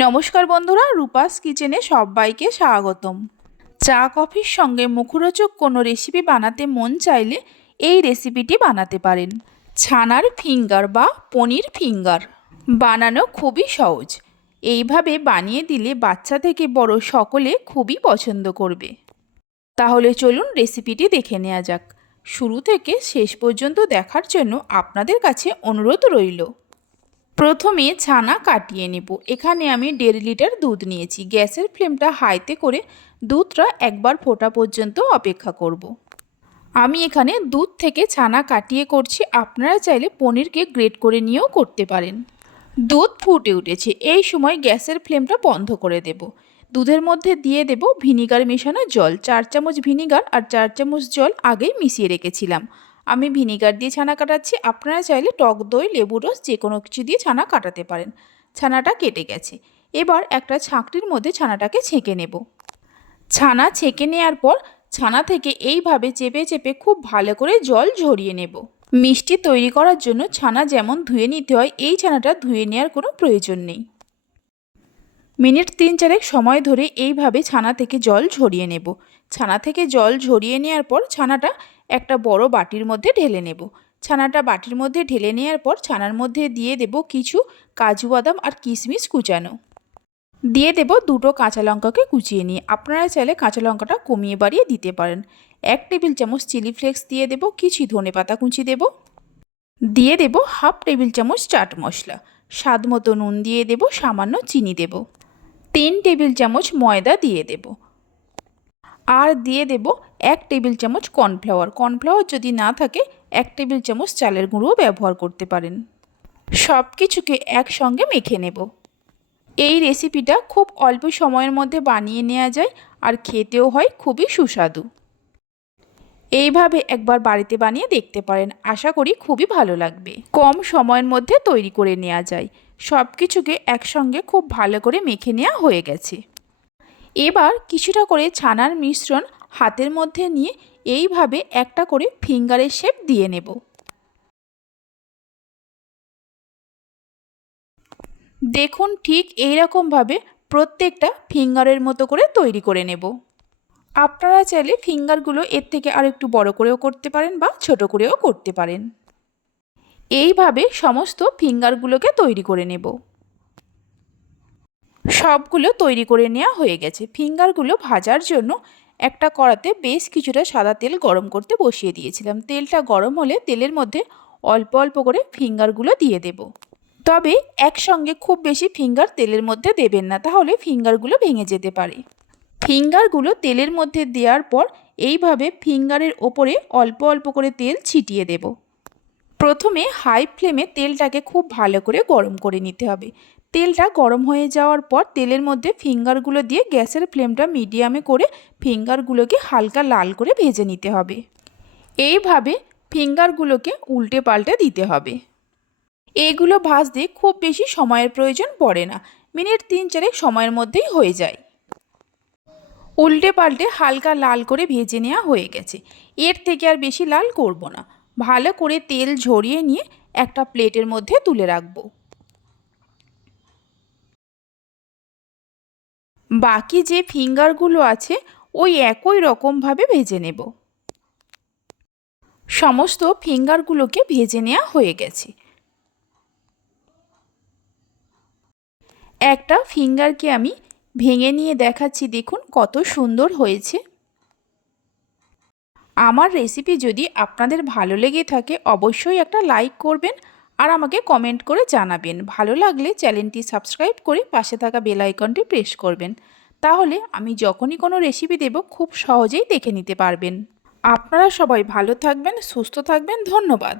নমস্কার বন্ধুরা, রূপাস কিচেনে সবাইকে স্বাগতম। চা, কফির সঙ্গে মুখরোচক কোনো রেসিপি বানাতে মন চাইলে এই রেসিপিটি বানাতে পারেন। ছানার ফিঙ্গার বা পনির ফিঙ্গার বানানো খুবই সহজ। এইভাবে বানিয়ে দিলে বাচ্চা থেকে বড় সকলে খুবই পছন্দ করবে। তাহলে চলুন রেসিপিটি দেখে নেওয়া যাক। শুরু থেকে শেষ পর্যন্ত দেখার জন্য আপনাদের কাছে অনুরোধ রইল। প্রথমে ছানা কাটিয়ে নেব। এখানে আমি দেড় লিটার দুধ নিয়েছি। গ্যাসের ফ্লেমটা হাইতে করে দুধটা একবার ফোটা পর্যন্ত অপেক্ষা করব। আমি এখানে দুধ থেকে ছানা কাটিয়ে করছি। আপনারা চাইলে পনিরকে গ্রেট করে নিয়েও করতে পারেন। দুধ ফুটে উঠেছে। এই সময় গ্যাসের ফ্লেমটা বন্ধ করে দেব। দুধের মধ্যে দিয়ে দেব ভিনিগার মেশানো জল। চার চামচ ভিনিগার আর চার চামচ জল আগেই মিশিয়ে রেখেছিলাম। আমি ভিনিগার দিয়ে ছানা কাটাচ্ছি, আপনারা চাইলে টক দই, লেবু রস যে কোনো কিছু দিয়ে ছানা কাটাতে পারেন। ছানাটা কেটে গেছে। এবার একটা ছাঁকটির মধ্যে ছানাটাকে ছেঁকে নেব। ছানা ছেঁকে নেওয়ার পর ছানা থেকে এইভাবে চেপে চেপে খুব ভালো করে জল ঝরিয়ে নেব। মিষ্টি তৈরি করার জন্য ছানা যেমন ধুয়ে নিতে হয়, এই ছানাটা ধুয়ে নেওয়ার কোনো প্রয়োজন নেই। মিনিট তিন চারেক সময় ধরে এইভাবে ছানা থেকে জল ঝরিয়ে নেব। ছানা থেকে জল ঝরিয়ে নেওয়ার পর ছানাটা একটা বড় বাটির মধ্যে ঢেলে নেব। ছানাটা বাটির মধ্যে ঢেলে নেওয়ার পর ছানার মধ্যে দিয়ে দেব কিছু কাজু বাদাম আর কিশমিশ কুচানো। দিয়ে দেব দুটো কাঁচা লঙ্কাকে কুচিয়ে নিয়ে। আপনারা চাইলে কাঁচা লঙ্কাটা কমিয়ে বাড়িয়ে দিতে পারেন। এক টেবিল চামচ চিলি ফ্লেক্স দিয়ে দেব, কিছু ধনে পাতা কুচি দেব। দিয়ে দেব হাফ টেবিল চামচ চাট মশলা। স্বাদ মতো নুন দিয়ে দেব, সামান্য চিনি দেব। তিন টেবিল চামচ ময়দা দিয়ে দেব। আর দিয়ে দেব এক টেবিল চামচ কর্নফ্লাওয়ার। কর্নফ্লাওয়ার যদি না থাকে, এক টেবিল চামচ চালের গুঁড়োও ব্যবহার করতে পারেন। সব কিছুকে একসঙ্গে মেখে নেব। এই রেসিপিটা খুব অল্প সময়ের মধ্যে বানিয়ে নেওয়া যায় আর খেতেও হয়, খুবই সুস্বাদু। এইভাবে একবার বাড়িতে বানিয়ে দেখতে পারেন। আশা করি খুবই ভালো লাগবে। কম সময়ের মধ্যে তৈরি করে নেওয়া যায়। সব কিছুকে একসঙ্গে খুব ভালো করে মেখে নেওয়া হয়ে গেছে। এবার কিছুটা করে ছানার মিশ্রণ হাতের মধ্যে নিয়ে এইভাবে একটা করে ফিঙ্গারের শেপ দিয়ে নেব। দেখুন ঠিক এই রকমভাবে প্রত্যেকটা ফিঙ্গারের মতো করে তৈরি করে নেব। আপনারা চাইলে ফিঙ্গারগুলো এর থেকে আর একটু বড় করেও করতে পারেন বা ছোট করেও করতে পারেন। এইভাবে সমস্ত ফিঙ্গারগুলোকে তৈরি করে নেব। সবগুলো তৈরি করে নেওয়া হয়ে গেছে। ফিঙ্গারগুলো ভাজার জন্য একটা কড়াতে বেশ কিছুটা সাদা তেল গরম করতে বসিয়ে দিয়েছিলাম। তেলটা গরম হলে তেলের মধ্যে অল্প অল্প করে ফিঙ্গারগুলো দিয়ে দেব। তবে একসঙ্গে খুব বেশি ফিঙ্গার তেলের মধ্যে দেবেন না, তাহলে ফিঙ্গারগুলো ভেঙে যেতে পারে। ফিঙ্গারগুলো তেলের মধ্যে দেওয়ার পর এইভাবে ফিঙ্গারের ওপরে অল্প অল্প করে তেল ছিটিয়ে দেব। প্রথমে হাই ফ্লেমে তেলটাকে খুব ভালো করে গরম করে নিতে হবে। তেলটা গরম হয়ে যাওয়ার পর তেলের মধ্যে ফিঙ্গারগুলো দিয়ে গ্যাসের ফ্লেমটা মিডিয়ামে করে ফিঙ্গারগুলোকে হালকা লাল করে ভেজে নিতে হবে। এইভাবে ফিঙ্গারগুলোকে উল্টে পাল্টে দিতে হবে। এগুলো ভাজতে খুব বেশি সময়ের প্রয়োজন পড়ে না, মিনিট তিন চারেক সময়ের মধ্যেই হয়ে যায়। উল্টে পাল্টে হালকা লাল করে ভেজে নেওয়া হয়ে গেছে। এর থেকে আর বেশি লাল করব না। ভালো করে তেল ঝরিয়ে নিয়ে একটা প্লেটের মধ্যে তুলে রাখব। বাকি যে ফিঙ্গারগুলো আছে, ওই একই রকমভাবে ভেজে নেব। সমস্ত ফিঙ্গারগুলোকে ভেজে নেওয়া হয়ে গেছে। একটা ফিঙ্গারকে আমি ভেঙে নিয়ে দেখাচ্ছি, দেখুন কত সুন্দর হয়েছে। আমার রেসিপি যদি আপনাদের ভালো লেগে থাকে, অবশ্যই একটা লাইক করবেন আর আমাকে কমেন্ট করে জানাবেন। ভালো লাগলে চ্যানেলটি সাবস্ক্রাইব করে পাশে থাকা বেল আইকনটি প্রেস করবেন। তাহলে আমি যখনই কোনো রেসিপি দেব, খুব সহজেই দেখে নিতে পারবেন। আপনারা সবাই ভালো থাকবেন, সুস্থ থাকবেন, ধন্যবাদ।